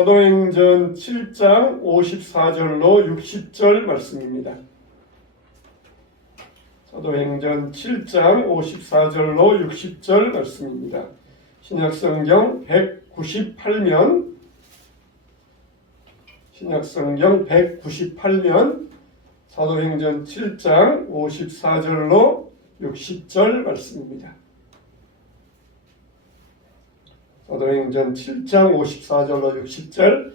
사도행전 7장 54절로 60절 말씀입니다. 사도행전 7장 54절로 60절 말씀입니다. 신약성경 198면 사도행전 7장 54절로 60절 말씀입니다. 사도행전 7장 54절로 60절.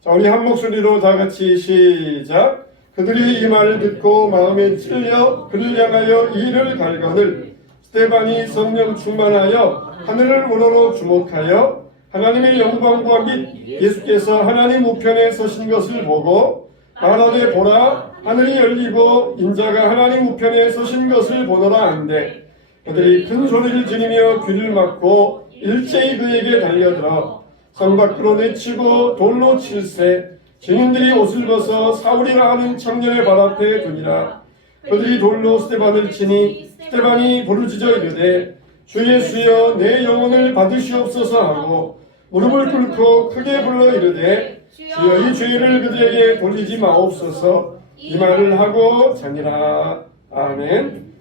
자, 우리 한 목소리로 다 같이 시작. 그들이 이 말을 듣고 마음에 찔려 그를 향하여 이를 갈거늘 스데반이 성령 충만하여 하늘을 우러러 주목하여 하나님의 영광과 및 예수께서 하나님 우편에 서신 것을 보고 말하되 보라 하늘이 열리고 인자가 하나님 우편에 서신 것을 보노라 한데 그들이 큰 소리를 지르며 귀를 막고 일제히 그에게 달려들어 성 밖으로 내치고 돌로 칠세 증인들이 옷을 벗어 사울이라 하는 청년의 발 앞에 두니라. 그들이 돌로 스데반을 치니 스데반이 부르짖어 이르되 주 예수여 내 영혼을 받으시옵소서 하고 무릎을 꿇고 크게 불러 이르되 주여 이 죄를 그들에게 돌리지 마옵소서 이 말을 하고 자니라. 아멘.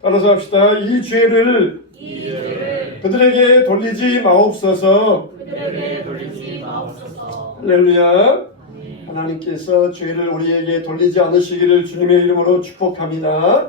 따라서 합시다. 이 죄를 그들에게 돌리지 마옵소서. 할렐루야. 하나님께서 죄를 우리에게 돌리지 않으시기를 주님의 이름으로 축복합니다.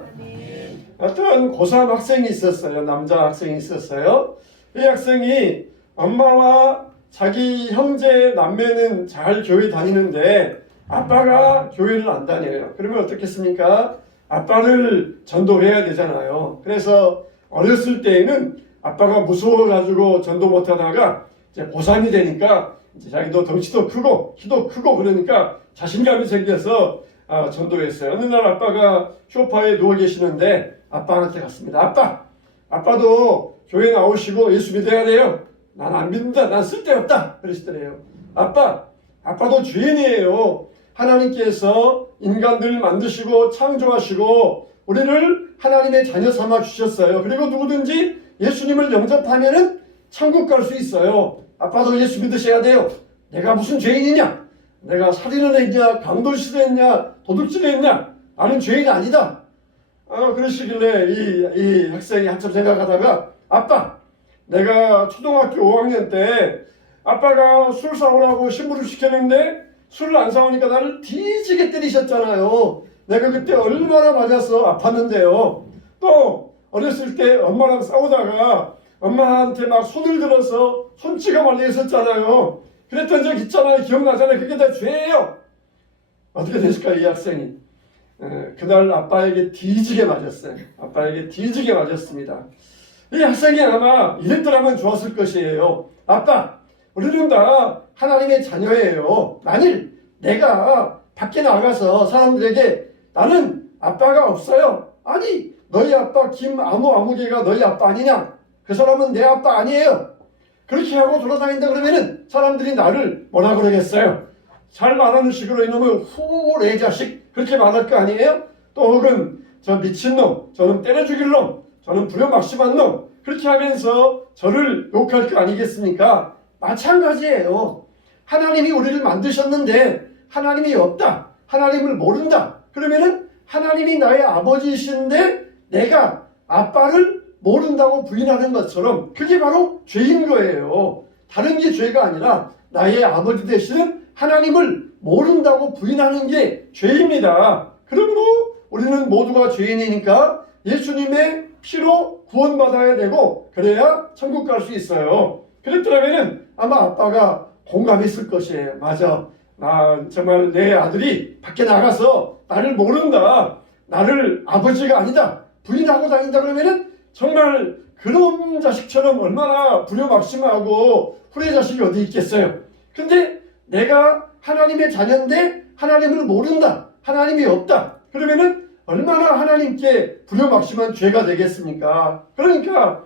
어떤 고3 학생이 있었어요. 남자 학생이 있었어요. 이 학생이 엄마와 자기 형제 남매는 잘 교회 다니는데 아빠가 교회를 안 다녀요. 그러면 어떻겠습니까? 아빠를 전도해야 되잖아요. 그래서 어렸을 때에는 아빠가 무서워가지고 전도 못하다가 이제 고3이 되니까 이제 자기도 덩치도 크고 키도 크고 그러니까 자신감이 생겨서 전도했어요. 어느 날 아빠가 소파에 누워 계시는데 아빠한테 갔습니다. 아빠도 교회 나오시고 예수 믿어야 돼요. 난 안 믿는다. 난 쓸데없다. 그러시더래요. 아빠도 죄인이에요. 하나님께서 인간들을 만드시고 창조하시고 우리를 하나님의 자녀 삼아 주셨어요. 그리고 누구든지 예수님을 영접하면은 천국 갈 수 있어요. 아빠도 예수 믿으셔야 돼요. 내가 무슨 죄인이냐? 내가 살인을 했냐? 강도질을 했냐? 도둑질을 했냐? 나는 죄인이 아니다. 그러시길래 이 학생이 한참 생각하다가 아빠, 내가 초등학교 5학년 때 아빠가 술 사오라고 신부를 시켰는데 술을 안 사오니까 나를 뒤지게 때리셨잖아요. 내가 그때 얼마나 맞아서 아팠는데요. 또 어렸을 때 엄마랑 싸우다가 엄마한테 막 손을 들어서 손찌가 말려 있었잖아요. 그랬던 적 있잖아요. 기억나잖아요. 그게 다 죄예요. 어떻게 됐을까 이 학생이. 그날 아빠에게 뒤지게 맞았어요. 아빠에게 뒤지게 맞았습니다. 이 학생이 아마 이랬더라면 좋았을 것이에요. 아빠, 우리는 다 하나님의 자녀예요. 만일 내가 밖에 나가서 사람들에게 나는 아빠가 없어요. 아니, 너희 아빠 김아무개가 너희 아빠 아니냐? 그 사람은 내 아빠 아니에요. 그렇게 하고 돌아다닌다 그러면은 사람들이 나를 뭐라 그러겠어요? 잘 말하는 식으로 이놈의 후레 자식 그렇게 말할 거 아니에요? 또 혹은 저 미친놈, 저는 때려 죽일 놈, 저는 불효막심한 놈 그렇게 하면서 저를 욕할 거 아니겠습니까? 마찬가지예요. 하나님이 우리를 만드셨는데 하나님이 없다. 하나님을 모른다. 그러면은 하나님이 나의 아버지이신데 내가 아빠를 모른다고 부인하는 것처럼 그게 바로 죄인 거예요. 다른 게 죄가 아니라 나의 아버지 되시는 하나님을 모른다고 부인하는 게 죄입니다. 그러므로 우리는 모두가 죄인이니까 예수님의 피로 구원받아야 되고 그래야 천국 갈 수 있어요. 그랬더라면 아마 아빠가 공감했을 것이에요. 맞아. 정말 내 아들이 밖에 나가서 나를 모른다. 나를 아버지가 아니다. 부인하고 다닌다 그러면은 정말 그런 자식처럼 얼마나 불효막심하고 후레 자식이 어디 있겠어요. 근데 내가 하나님의 자녀인데 하나님을 모른다. 하나님이 없다. 그러면은 얼마나 하나님께 불효막심한 죄가 되겠습니까? 그러니까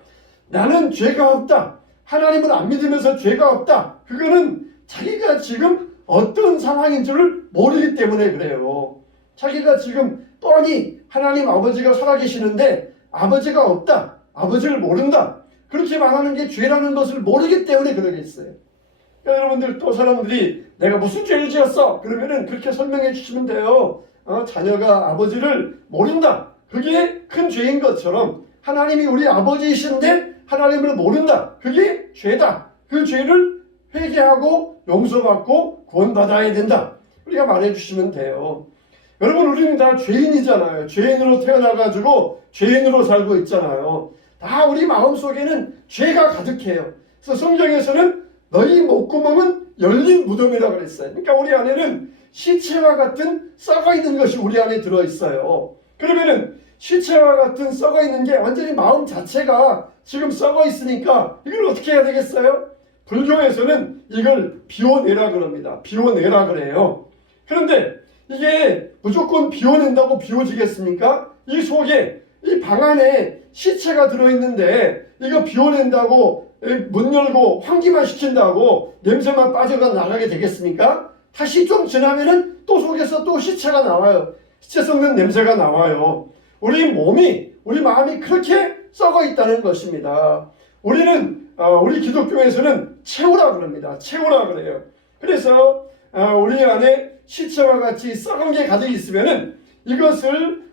나는 죄가 없다. 하나님을 안 믿으면서 죄가 없다. 그거는 자기가 지금 어떤 상황인 줄을 모르기 때문에 그래요. 자기가 지금 뻔히 하나님 아버지가 살아계시는데 아버지가 없다. 아버지를 모른다. 그렇게 말하는 게 죄라는 것을 모르기 때문에 그러겠어요. 그러니까 여러분들 또 사람들이 내가 무슨 죄를 지었어? 그러면은 그렇게 설명해 주시면 돼요. 자녀가 아버지를 모른다. 그게 큰 죄인 것처럼 하나님이 우리 아버지이신데 하나님을 모른다. 그게 죄다. 그 죄를 회개하고 용서받고 구원받아야 된다. 우리가 말해 주시면 돼요. 여러분 우리는 다 죄인이잖아요. 죄인으로 태어나가지고 죄인으로 살고 있잖아요. 다 우리 마음속에는 죄가 가득해요. 그래서 성경에서는 너희 목구멍은 열린 무덤이라고 그랬어요. 그러니까 우리 안에는 시체와 같은 썩어있는 것이 우리 안에 들어있어요. 그러면은 시체와 같은 썩어있는 게 완전히 마음 자체가 지금 썩어있으니까 이걸 어떻게 해야 되겠어요? 불교에서는 이걸 비워내라 그럽니다. 비워내라 그래요. 그런데 이게 무조건 비워낸다고 비워지겠습니까? 이 속에 이 방 안에 시체가 들어있는데 이거 비워낸다고 문 열고 환기만 시킨다고 냄새만 빠져가 나가게 되겠습니까? 다시 좀 지나면은 또 속에서 또 시체가 나와요. 시체 썩는 냄새가 나와요. 우리 몸이 우리 마음이 그렇게 썩어 있다는 것입니다. 우리는 우리 기독교에서는 채우라 그럽니다. 채우라 그래요. 그래서 우리 안에 시체와 같이 썩은 게 가득 있으면은 이것을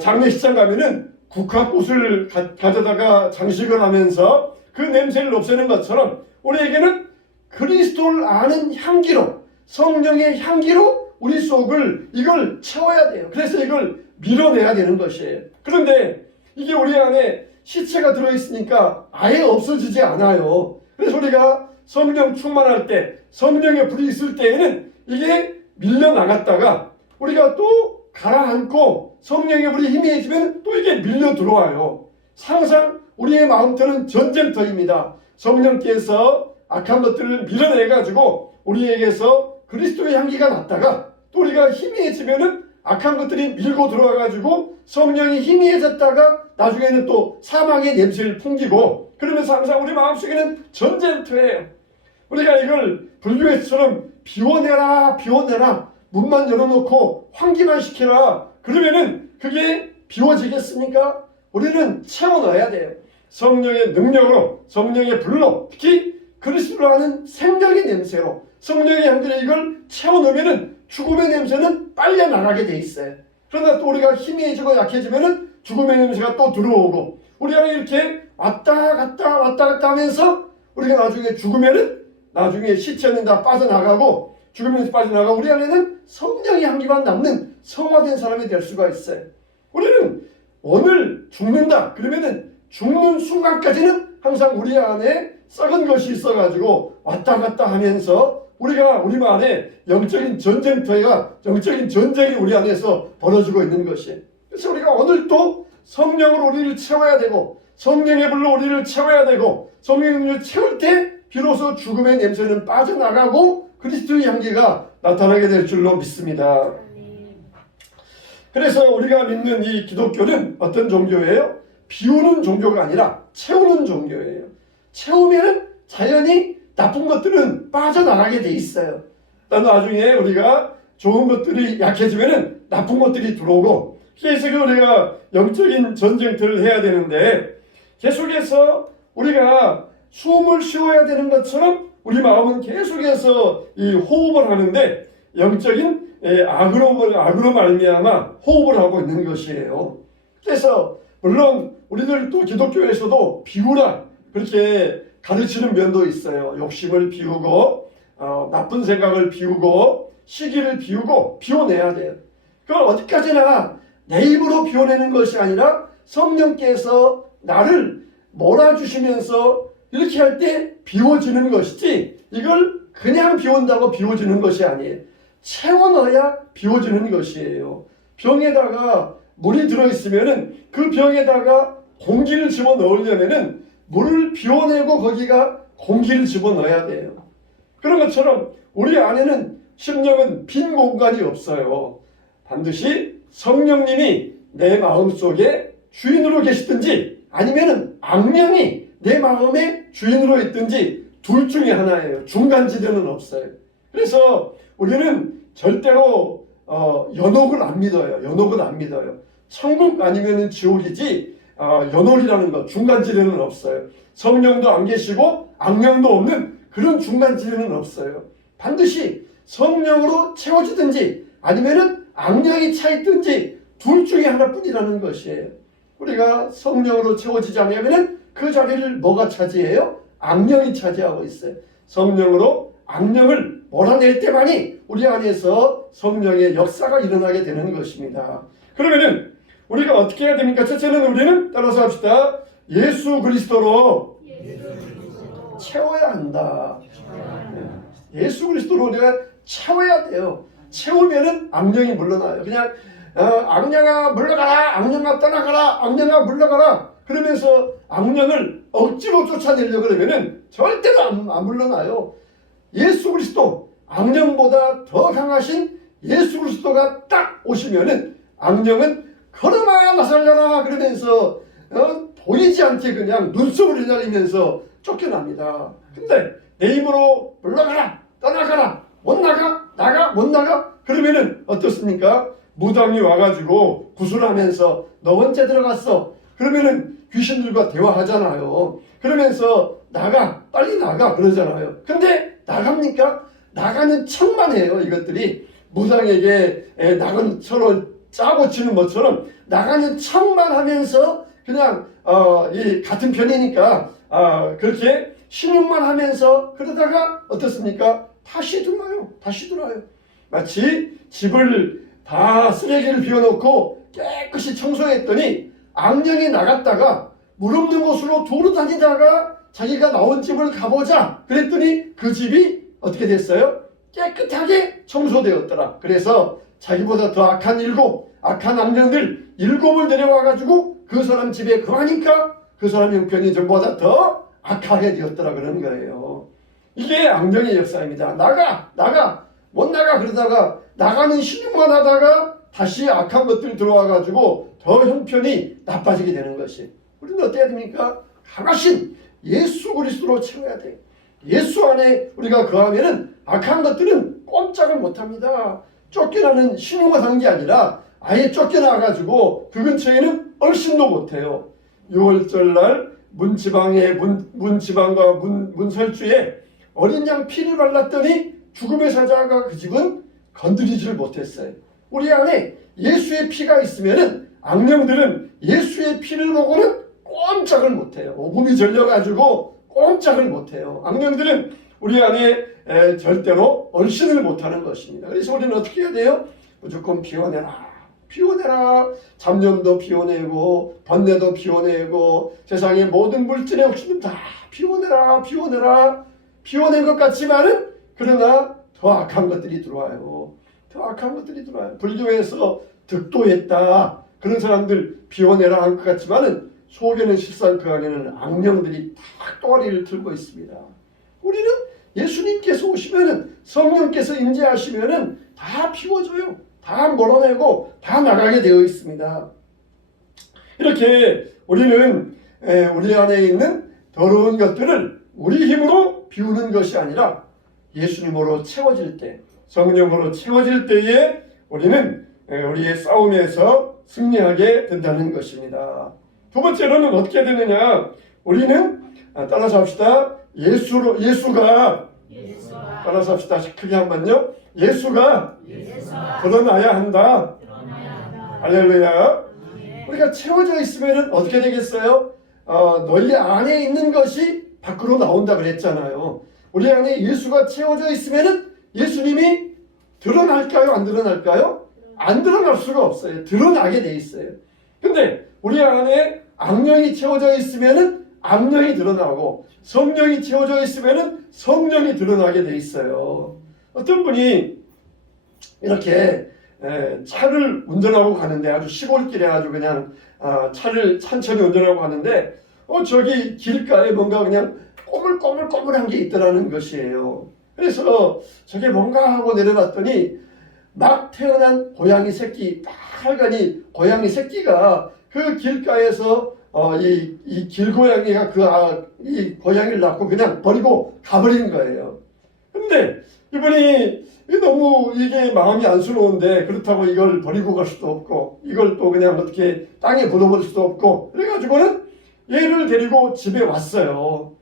장례식장 가면은 국화꽃을 가져다가 장식을 하면서 그 냄새를 없애는 것처럼 우리에게는 그리스도를 아는 향기로 성령의 향기로 우리 속을 이걸 채워야 돼요. 그래서 이걸 밀어내야 되는 것이에요. 그런데 이게 우리 안에 시체가 들어있으니까 아예 없어지지 않아요. 그래서 우리가 성령 충만할 때 성령의 불이 있을 때에는 이게 밀려나갔다가 우리가 또 가라앉고 성령의 불이 희미해지면 또 이게 밀려 들어와요. 항상 우리의 마음터는 전쟁터입니다. 성령께서 악한 것들을 밀어내가지고 우리에게서 그리스도의 향기가 났다가 또 우리가 희미해지면은 악한 것들이 밀고 들어와가지고 성령이 희미해졌다가 나중에는 또 사망의 냄새를 풍기고 그러면서 항상 우리 마음속에는 전쟁터예요. 우리가 이걸 불교에서처럼 비워내라 비워내라 문만 열어놓고 환기만 시켜라 그러면은 그게 비워지겠습니까? 우리는 채워넣어야 돼요. 성령의 능력으로 성령의 불로 특히 그리스도를 아는 생명의 냄새로 성령의 향기로 이걸 채워넣으면은 죽음의 냄새는 빨려 나가게 돼 있어요. 그러나 또 우리가 희미해지고 약해지면은 죽음의 냄새가 또 들어오고 우리 안에 이렇게 왔다 갔다 하면서 우리가 나중에 죽으면은 나중에 시체는 다 빠져나가고 죽으면서 빠져나가고 우리 안에는 성령의 향기만 남는 성화된 사람이 될 수가 있어요. 우리는 오늘 죽는다 그러면은 죽는 순간까지는 항상 우리 안에 썩은 것이 있어가지고 왔다 갔다 하면서 우리가 우리 안에 영적인 영적인 전쟁이 우리 안에서 벌어지고 있는 것이에요. 그래서 우리가 오늘도 성령으로 우리를 채워야 되고 성령의 불로 우리를 채워야 되고 성령의 불을 채울 때 비로소 죽음의 냄새는 빠져나가고 그리스도의 향기가 나타나게 될 줄로 믿습니다. 그래서 우리가 믿는 이 기독교는 어떤 종교예요? 비우는 종교가 아니라 채우는 종교예요. 채우면 자연히 나쁜 것들은 빠져나가게 돼 있어요. 나중에 우리가 좋은 것들이 약해지면 나쁜 것들이 들어오고 그래서 우리가 영적인 전쟁터를 해야 되는데 계속해서 우리가 숨을 쉬어야 되는 것처럼 우리 마음은 계속해서 이 호흡을 하는데 영적인 악으로 말미암아 호흡을 하고 있는 것이에요. 그래서 물론 우리들 또 기독교에서도 비우라 그렇게 가르치는 면도 있어요. 욕심을 비우고 나쁜 생각을 비우고 시기를 비우고 비워내야 돼요. 그걸 어디까지나 내 입으로 비워내는 것이 아니라 성령께서 나를 몰아주시면서 이렇게 할 때 비워지는 것이지 이걸 그냥 비운다고 비워지는 것이 아니에요. 채워넣어야 비워지는 것이에요. 병에다가 물이 들어있으면은 그 병에다가 공기를 집어넣으려면은 물을 비워내고 거기가 공기를 집어넣어야 돼요. 그런 것처럼 우리 안에는 심령은 빈 공간이 없어요. 반드시 성령님이 내 마음속에 주인으로 계시든지 아니면은 악령이 내 마음의 주인으로 있든지 둘 중에 하나예요. 중간지대는 없어요. 그래서 우리는 절대로 연옥을 안 믿어요. 연옥은 안 믿어요. 천국 아니면 지옥이지 연옥이라는 것 중간지대는 없어요. 성령도 안 계시고 악령도 없는 그런 중간지대는 없어요. 반드시 성령으로 채워지든지 아니면은 악령이 차 있든지 둘 중에 하나뿐이라는 것이에요. 우리가 성령으로 채워지지 않으면은 그 자리를 뭐가 차지해요? 악령이 차지하고 있어요. 성령으로 악령을 몰아낼 때만이 우리 안에서 성령의 역사가 일어나게 되는 것입니다. 그러면은 우리가 어떻게 해야 됩니까? 첫째는 우리는 따라서 합시다. 예수 그리스도로 채워야 한다. 예수 그리스도로 우리가 채워야 돼요. 채우면은 악령이 물러나요. 그냥 악령아 물러가라, 악령아 떠나가라, 악령아 물러가라 그러면서 악령을 억지로 쫓아내려고 그러면은 절대로 안 물러나요. 예수 그리스도, 악령보다 더 강하신 예수 그리스도가 딱 오시면은 악령은 걸어마 나살려라 그러면서 보이지 않게 그냥 눈썹을 일날리면서 쫓겨납니다. 근데 내 힘으로 물러가라, 떠나가라, 못 나가, 나가, 못 나가 그러면은 어떻습니까? 무당이 와가지고 구슬하면서 너 언제 들어갔어? 그러면은 귀신들과 대화하잖아요. 그러면서 나가, 빨리 나가 그러잖아요. 근데 나갑니까? 나가는 척만 해요. 이것들이 무당에게 나간 서로 짜고 치는 것처럼 나가는 척만 하면서 그냥 이 같은 편이니까 그렇게 신용만 하면서 그러다가 어떻습니까? 다시 들어와요. 다시 들어와요. 마치 집을 다 쓰레기를 비워놓고 깨끗이 청소했더니 악령이 나갔다가 물 없는 곳으로 도로 다니다가 자기가 나온 집을 가보자 그랬더니 그 집이 어떻게 됐어요? 깨끗하게 청소되었더라. 그래서 자기보다 더 악한 악한 악령들 7을 데려와가지고 그 사람 집에 그하니까 그 사람 형편이 전보다 더 악하게 되었더라 그런 거예요. 이게 악령의 역사입니다. 나가 못 나가 그러다가 나가는 신용만 하다가 다시 악한 것들이 들어와가지고 더 형편이 나빠지게 되는 것이. 우리는 어때야 됩니까? 강하신 예수 그리스도로 채워야 돼. 예수 안에 우리가 거하면은 악한 것들은 꼼짝을 못합니다. 쫓겨나는 신용을 한 게 아니라 아예 쫓겨나가지고 그 근처에는 얼씬도 못해요. 6월절 날 문지방과 문설주에 어린 양 피를 발랐더니 죽음의 사자가 그 집은 건드리지를 못했어요. 우리 안에 예수의 피가 있으면은 악령들은 예수의 피를 보고는 꼼짝을 못해요. 오금이 절려가지고 꼼짝을 못해요. 악령들은 우리 안에 절대로 얼씬을 못하는 것입니다. 그래서 우리는 어떻게 해야 돼요? 무조건 비워내라. 비워내라. 잡념도 비워내고 번뇌도 비워내고 세상의 모든 물질의 욕심도 다 비워내라. 비워낸 것 같지만은 그러나 더 악한 것들이 들어와요. 더 악한 것들이 들어와요. 불교에서 득도했다. 그런 사람들 비워내라 한 것 같지만은 속에는 실상 그 안에는 악령들이 딱 또아리를 들고 있습니다. 우리는 예수님께서 오시면은 성령께서 임재하시면은 다 비워줘요. 다 몰아내고 다 나가게 되어 있습니다. 이렇게 우리는 우리 안에 있는 더러운 것들을 우리 힘으로 비우는 것이 아니라 예수님으로 채워질 때, 성령으로 채워질 때에 우리는 우리의 싸움에서 승리하게 된다는 것입니다. 두 번째로는 어떻게 되느냐? 우리는 따라서 합시다. 예수가 따라서 합시다. 크게 한번요. 예수가 드러나야 한다. 할렐루야. 우리가 채워져 있으면 어떻게 되겠어요? 너희 안에 있는 것이 밖으로 나온다 그랬잖아요. 우리 안에 예수가 채워져 있으면 예수님이 드러날까요? 안 드러날까요? 안 드러날 수가 없어요. 드러나게 돼 있어요. 근데 우리 안에 악령이 채워져 있으면 악령이 드러나고 성령이 채워져 있으면 성령이 드러나게 돼 있어요. 어떤 분이 이렇게 차를 운전하고 가는데 아주 시골길에 아주 그냥 차를 천천히 운전하고 가는데 저기 길가에 뭔가 그냥 꼬물꼬물한 게 있더라는 것이에요. 그래서 저게 뭔가 하고 내려봤더니 막 태어난 고양이 새끼, 빨간이 고양이 새끼가 그 길가에서 이 길고양이가 이 고양이를 낳고 그냥 버리고 가버린 거예요. 근데 이분이 너무 이게 마음이 안쓰러운데 그렇다고 이걸 버리고 갈 수도 없고 이걸 또 그냥 어떻게 땅에 묻어버릴 수도 없고 그래가지고는 얘를 데리고 집에 왔어요.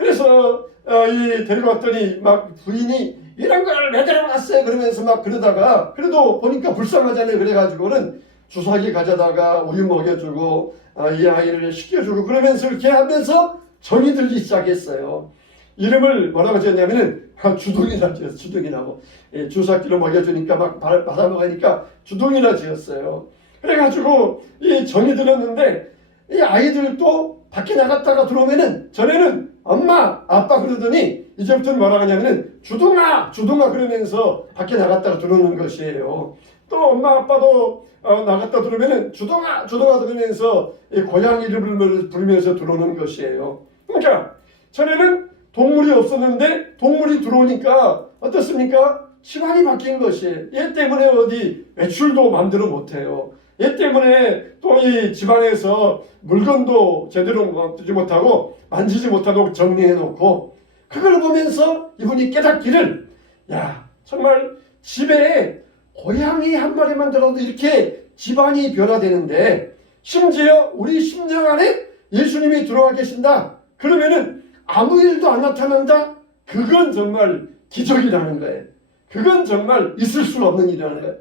그래서 이 데리고 왔더니 막 부인이 이런 걸 왜 데려왔어요? 그러면서 막 그러다가 그래도 보니까 불쌍하잖아요. 그래가지고는 주사기 가져다가 우유 먹여주고 이 아이를 씻겨주고 그러면서 이렇게 하면서 정이 들기 시작했어요. 이름을 뭐라고 지었냐면은 주둥이라 지었어요. 주둥이라고. 예, 주사기로 먹여주니까 막 받아먹으니까 주둥이라 지었어요. 그래가지고 이 정이 들었는데 이 아이들도 밖에 나갔다가 들어오면은 전에는 엄마 아빠 그러더니 이제부터는 뭐라고 하냐면은 주둥아 주둥아 그러면서 밖에 나갔다가 들어오는 것이에요. 또 엄마 아빠도 나갔다 들어오면은 주둥아 주둥아 그러면서 이 고양이 이름을 부르면서 들어오는 것이에요. 그러니까 전에는 동물이 없었는데 동물이 들어오니까 어떻습니까? 시간이 바뀐 것이에요. 얘 때문에 어디 외출도 마음대로 못해요. 얘 때문에 또 이 집안에서 물건도 제대로 만지지 못하고 만지지 못하도록 정리해놓고 그걸 보면서 이분이 깨닫기를 야 정말 집에 고양이 한 마리만 들어도 이렇게 집안이 변화되는데 심지어 우리 심령 안에 예수님이 들어와 계신다. 그러면은 아무 일도 안 나타난다? 그건 정말 기적이라는 거예요. 그건 정말 있을 수 없는 일이라는 거예요.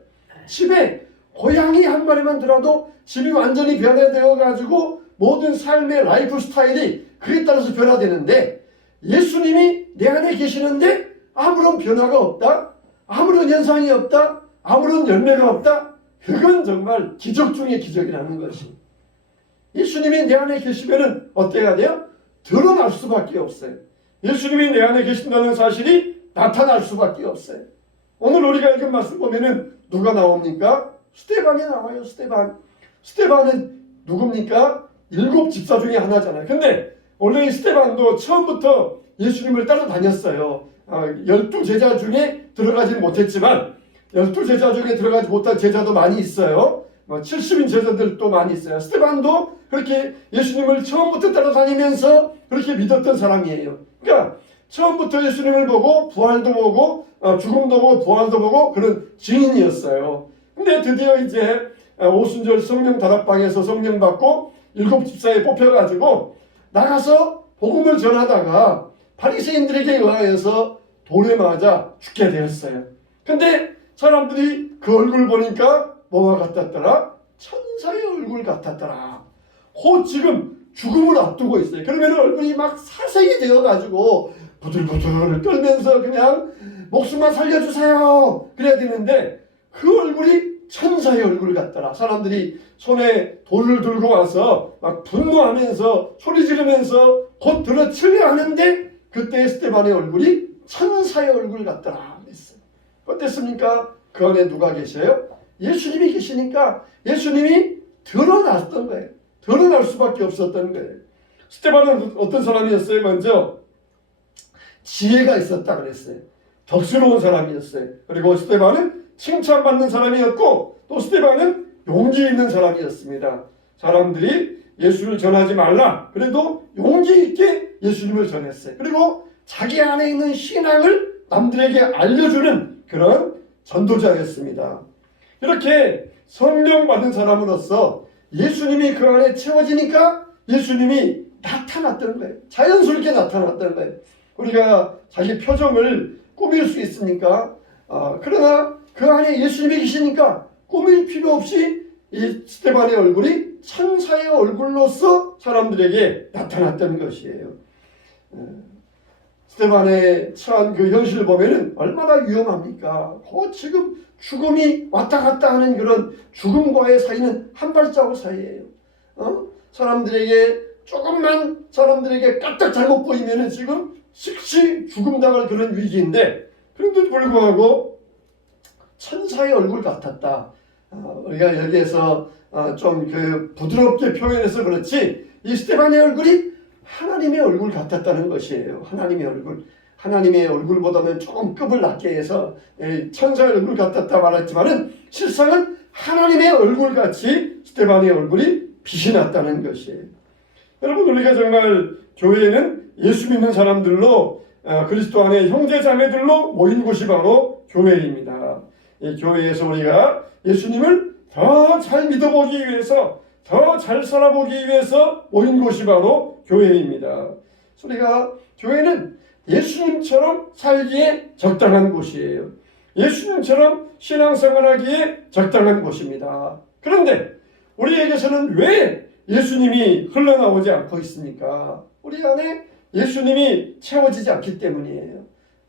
집에 고양이 한 마리만 들어도 집이 완전히 변화되어 가지고 모든 삶의 라이프 스타일이 그에 따라서 변화되는데 예수님이 내 안에 계시는데 아무런 변화가 없다? 아무런 현상이 없다? 아무런 열매가 없다? 그건 정말 기적 중의 기적이라는 것이. 예수님이 내 안에 계시면은 어때야 돼요? 드러날 수밖에 없어요. 예수님이 내 안에 계신다는 사실이 나타날 수밖에 없어요. 오늘 우리가 읽은 말씀 보면은 누가 나옵니까? 스데반이 나와요. 스데반은 누굽니까? 7 집사 중에 하나잖아요. 근데 원래 이 스데반도 처음부터 예수님을 따라다녔어요. 12 제자 중에 들어가지 못했지만 12 제자 중에 들어가지 못한 제자도 많이 있어요. 70인 제자들도 많이 있어요. 스데반도 그렇게 예수님을 처음부터 따라다니면서 그렇게 믿었던 사람이에요. 그러니까 처음부터 예수님을 보고 부활도 보고 죽음도 보고 부활도 보고 그런 증인이었어요. 근데 드디어 이제 오순절 성령 다락방에서 성령 받고 7 집사에 뽑혀가지고 나가서 복음을 전하다가 바리새인들에게 의하여서 돌에 맞아 죽게 되었어요. 근데 사람들이 그 얼굴 보니까 뭐와 같았더라? 천사의 얼굴 같았더라. 곧 지금 죽음을 앞두고 있어요. 그러면 얼굴이 막 사색이 되어가지고 부들부들 떨면서 그냥 목숨만 살려주세요 그래야 되는데 그 얼굴이 천사의 얼굴 같더라. 사람들이 손에 돌을 들고 와서 막 분노하면서 소리 지르면서 곧 들어치려 하는데 그때 스데반의 얼굴이 천사의 얼굴 같더라 그랬어요. 어땠습니까? 그 안에 누가 계셔요? 예수님이 계시니까 예수님이 드러났던 거예요. 드러날 수밖에 없었던 거예요. 스데반은 어떤 사람이었어요? 먼저 지혜가 있었다 그랬어요. 덕스러운 사람이었어요. 그리고 스데반은 칭찬받는 사람이었고 또 스데반은 용기 있는 사람이었습니다. 사람들이 예수를 전하지 말라. 그래도 용기 있게 예수님을 전했어요. 그리고 자기 안에 있는 신앙을 남들에게 알려주는 그런 전도자였습니다. 이렇게 성령 받은 사람으로서 예수님이 그 안에 채워지니까 예수님이 나타났던 거예요. 자연스럽게 나타났던 거예요. 우리가 자기 표정을 꾸밀 수 있습니까? 그러나 그 안에 예수님이 계시니까 꾸밀 필요 없이 이 스데반의 얼굴이 천사의 얼굴로서 사람들에게 나타났던 것이에요. 스데반의 처한 그 현실을 보면은 얼마나 위험합니까? 지금 죽음이 왔다 갔다 하는 그런 죽음과의 사이는 한 발자국 사이예요. 사람들에게 조금만 사람들에게 까딱 잘못 보이면은 지금 즉시 죽음 당할 그런 위기인데 그런데도 불구하고 천사의 얼굴 같았다. 우리가 여기에서 좀 그 부드럽게 표현해서 그렇지 이 스데반의 얼굴이 하나님의 얼굴 같았다는 것이에요. 하나님의 얼굴보다는 조금 급을 낮게 해서 천사의 얼굴 같았다 말했지만은 실상은 하나님의 얼굴같이 스데반의 얼굴이 빛이 났다는 것이에요. 여러분 우리가 정말 교회는 예수 믿는 사람들로 그리스도 안에 형제 자매들로 모인 곳이 바로 교회입니다. 이 교회에서 우리가 예수님을 더 잘 믿어보기 위해서 더 잘 살아보기 위해서 모인 곳이 바로 교회입니다. 우리가 교회는 예수님처럼 살기에 적당한 곳이에요. 예수님처럼 신앙생활하기에 적당한 곳입니다. 그런데 우리에게서는 왜 예수님이 흘러나오지 않고 있습니까? 우리 안에 예수님이 채워지지 않기 때문이에요.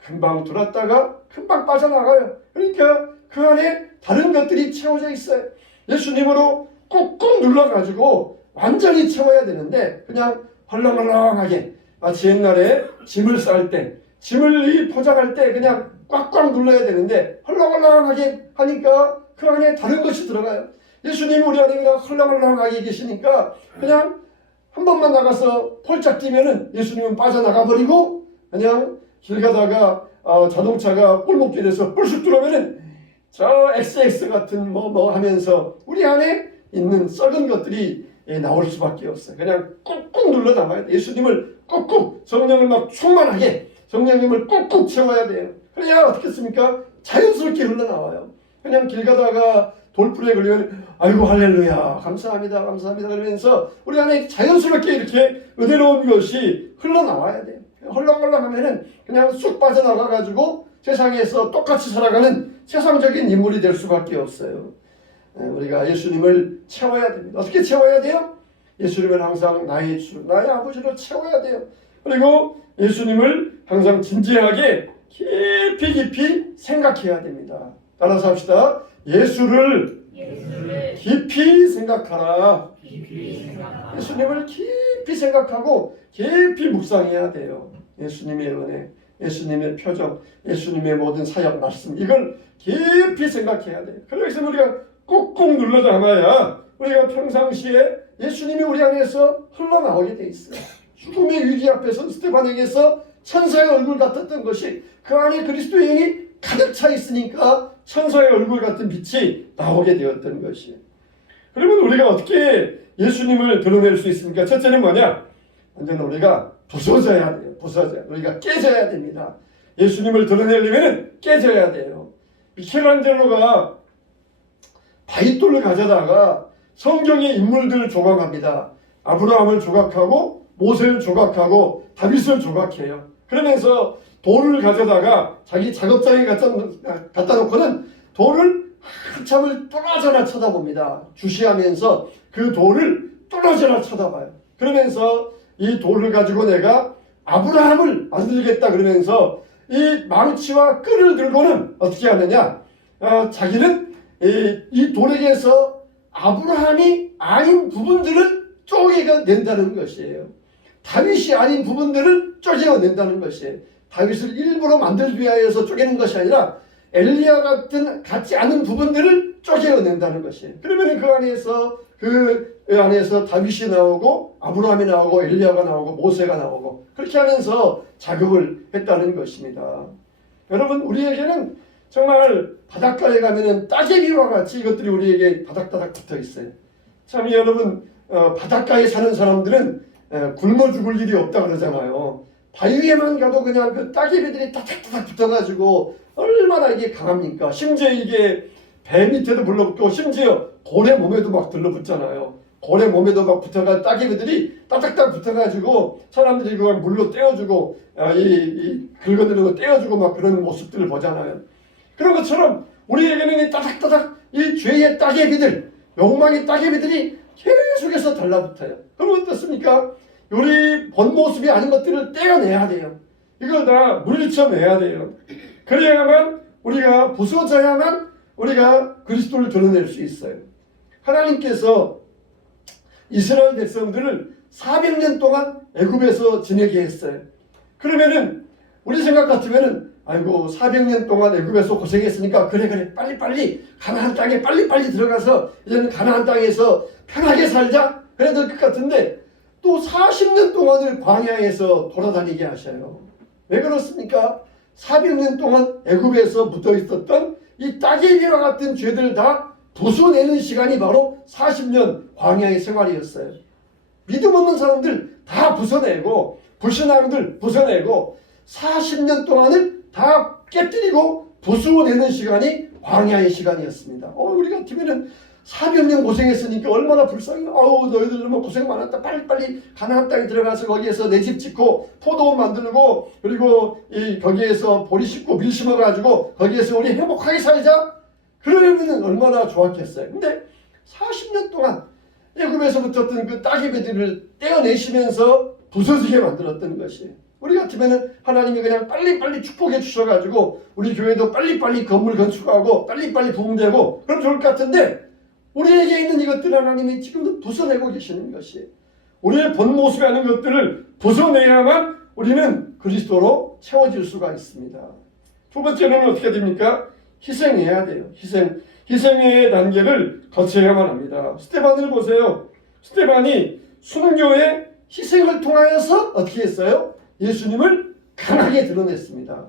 금방 들었다가 금방 빠져나가요. 그러니까 그 안에 다른 것들이 채워져 있어요. 예수님으로 꾹꾹 눌러가지고 완전히 채워야 되는데 그냥 헐렁헐렁하게, 마치 옛날에 짐을 쌀 때, 짐을 포장할 때 그냥 꽉꽉 눌러야 되는데 헐렁헐렁하게 하니까 그 안에 다른 것이 들어가요. 예수님이 우리 안에 그냥 헐렁헐렁하게 계시니까 그냥 한 번만 나가서 폴짝 뛰면은 예수님은 빠져나가 버리고, 그냥 길 가다가 자동차가 골목길에서 뿔쑥 들어오면은 저 XX 같은 뭐 하면서 우리 안에 있는 썩은 것들이 나올 수밖에 없어요. 그냥 꾹꾹 눌러 담아야 돼요. 예수님을 꾹꾹, 성령을 막 충만하게, 성령님을 꾹꾹 채워야 돼요. 그래야 어떻겠습니까? 자연스럽게 흘러나와요. 그냥 길 가다가 돌풀에 걸리면 아이고 할렐루야 감사합니다 감사합니다 그러면서 우리 안에 자연스럽게 이렇게 은혜로운 것이 흘러나와야 돼요. 헐렁헐렁 하면은 그냥 쑥 빠져나가 가지고 세상에서 똑같이 살아가는 세상적인 인물이 될 수밖에 없어요. 우리가 예수님을 채워야 됩니다. 어떻게 채워야 돼요? 예수님을 항상 나의 주, 나의 아버지로 채워야 돼요. 그리고 예수님을 항상 진지하게 깊이 생각해야 됩니다. 따라서 합시다. 예수를 깊이 생각하라. 예수님을 깊이 생각하고 깊이 묵상해야 돼요. 예수님의 은혜, 예수님의 표정, 예수님의 모든 사역 말씀, 이걸 깊이 생각해야 돼요. 그래서 우리가 꾹꾹 눌러 담아야 우리가 평상시에 예수님이 우리 안에서 흘러나오게 돼 있어요. 죽음의 위기 앞에서 스데반에게서 천사의 얼굴 같았던 것이 그 안에 그리스도의 영이 가득 차 있으니까 천사의 얼굴 같은 빛이 나오게 되었던 것이에요. 그러면 우리가 어떻게 예수님을 드러낼 수 있습니까? 첫째는 뭐냐? 먼저는 우리가 부서져야 돼요. 부서져야. 우리가 깨져야 됩니다. 예수님을 드러내려면 깨져야 돼요. 미켈란젤로가 바위돌을 가져다가 성경의 인물들을 조각합니다. 아브라함을 조각하고 모세를 조각하고 다윗을 조각해요. 그러면서 돌을 가져다가 자기 작업장에 갖다 놓고는 돌을 한참을 뚫어져라 쳐다봅니다. 주시하면서 그 돌을 뚫어져라 쳐다봐요. 그러면서 이 돌을 가지고 내가 아브라함을 만들겠다 그러면서 이 망치와 끈을 들고는 어떻게 하느냐? 자기는 이 돌에게서 아브라함이 아닌 부분들을 쪼개낸다는 것이에요. 다윗이 아닌 부분들을 쪼개낸다는 것이에요. 다윗을 일부러 만들기 위하여서 쪼개는 것이 아니라 엘리야 같지 않은 부분들을 쪼개낸다는 것이에요. 그러면 그 안에서 다윗이 나오고 아브라함이 나오고 엘리야가 나오고 모세가 나오고 그렇게 하면서 작업을 했다는 것입니다. 여러분, 우리에게는 정말 바닷가에 가면은 따개비와 같이 이것들이 우리에게 다닥다닥 붙어 있어요. 참 여러분, 바닷가에 사는 사람들은 굶어 죽을 일이 없다 그러잖아요. 바위에만 가도 그냥 그 따개비들이 다닥다닥 붙어가지고 얼마나 이게 강합니까? 심지어 이게 배 밑에도 불러붙고 심지어 고래 몸에도 막 들러붙잖아요. 고래 몸에도 막 붙어가 따개비들이 따닥따닥 붙어가지고 사람들이 그걸 물로 떼어주고 긁어내는 거 떼어주고 막 그런 모습들을 보잖아요. 그런 것처럼 우리에게는 이 따닥따닥 이 죄의 따개비들, 욕망의 따개비들이 계속해서 달라붙어요. 그럼 어떻습니까? 우리 본 모습이 아닌 것들을 떼어내야 돼요. 이걸 다 물리쳐내야 돼요. 그래야만 우리가 부서져야만 우리가 그리스도를 드러낼 수 있어요. 하나님께서 이스라엘 백성들을 400년 동안 애굽에서 지내게 했어요. 그러면은 우리 생각 같으면은 아이고 400년 동안 애굽에서 고생했으니까 그래 빨리 가나안 땅에 빨리 들어가서 이제는 가나안 땅에서 편하게 살자 그래야 될 것 같은데 또 40년 동안을 광야에서 돌아다니게 하셔요. 왜 그렇습니까? 400년 동안 애굽에서 묻어 있었던 이 따개비와 같은 죄들 다 부숴내는 시간이 바로 40년 광야의 생활이었어요. 믿음 없는 사람들 다 부숴내고 불신앙들 부숴내고 40년 동안을 다 깨뜨리고 부수어내는 시간이 광야의 시간이었습니다. 우리 같으면은 400년 고생했으니까 얼마나 불쌍해. 아우 너희들 너무 고생 많았다. 빨리빨리 가나안 땅에 들어가서 거기에서 내 집 짓고 포도원 만들고 그리고 거기에서 보리 심고 밀 심어가지고 거기에서 우리 행복하게 살자. 그러면은 얼마나 좋았겠어요. 근데 40년 동안 애굽에서 붙었던 그 따개비들을 떼어내시면서 부서지게 만들었던 것이, 우리 같으면은 하나님이 그냥 빨리빨리 축복해 주셔가지고 우리 교회도 빨리빨리 건물 건축하고 빨리빨리 부흥되고 그럼 좋을 것 같은데, 우리에게 있는 이것들 하나님이 지금도 부숴내고 계시는 것이, 우리의 본 모습에 하는 것들을 부숴내야만 우리는 그리스도로 채워질 수가 있습니다. 두 번째는 어떻게 됩니까? 희생해야 돼요. 희생의 단계를 거쳐야만 합니다. 스데반을 보세요. 스데반이 순교의 희생을 통하여서 어떻게 했어요? 예수님을 강하게 드러냈습니다.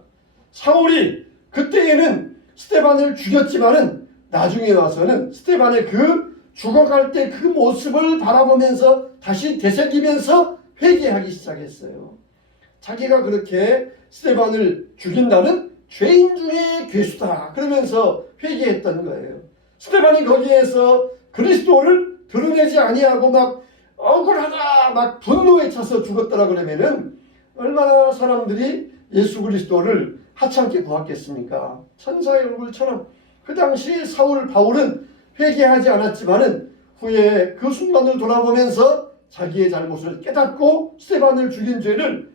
사울이 그때에는 스데반을 죽였지만은 나중에 와서는 스데반의 그 죽어갈 때 그 모습을 바라보면서 다시 되새기면서 회개하기 시작했어요. 자기가 그렇게 스데반을 죽인다는 죄인 중에 괴수다 그러면서 회개했던 거예요. 스데반이 거기에서 그리스도를 드러내지 아니하고 막 억울하다 막 분노에 차서 죽었더라 그러면은 얼마나 사람들이 예수 그리스도를 하찮게 보았겠습니까? 천사의 얼굴처럼. 그 당시 사울 바울은 회개하지 않았지만은 후에 그 순간을 돌아보면서 자기의 잘못을 깨닫고 스데반을 죽인 죄를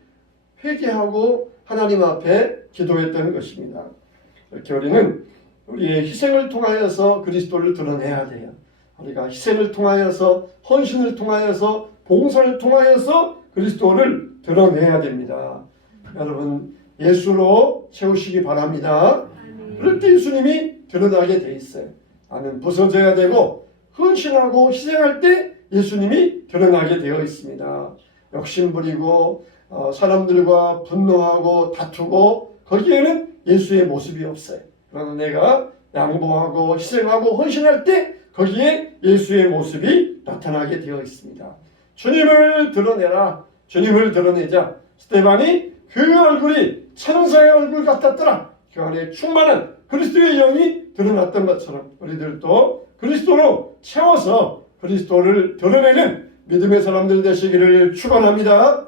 회개하고 하나님 앞에 기도했던 것입니다. 이렇게 우리는 우리의 희생을 통하여서 그리스도를 드러내야 돼요. 우리가 희생을 통하여서, 헌신을 통하여서, 봉사를 통하여서 그리스도를 드러내야 됩니다. 여러분 예수로 채우시기 바랍니다. 그럴 때 예수님이 드러나게 돼 있어요. 나는 부서져야 되고 헌신하고 희생할 때 예수님이 드러나게 되어 있습니다. 욕심부리고 사람들과 분노하고 다투고 거기에는 예수의 모습이 없어요. 그러나 내가 양보하고 희생하고 헌신할 때 거기에 예수의 모습이 나타나게 되어 있습니다. 주님을 드러내라. 주님을 드러내자. 스데반이 그 얼굴이 천사의 얼굴 같았더라. 그 안에 충만한 그리스도의 영이 드러났던 것처럼 우리들도 그리스도로 채워서 그리스도를 드러내는 믿음의 사람들 되시기를 축원합니다.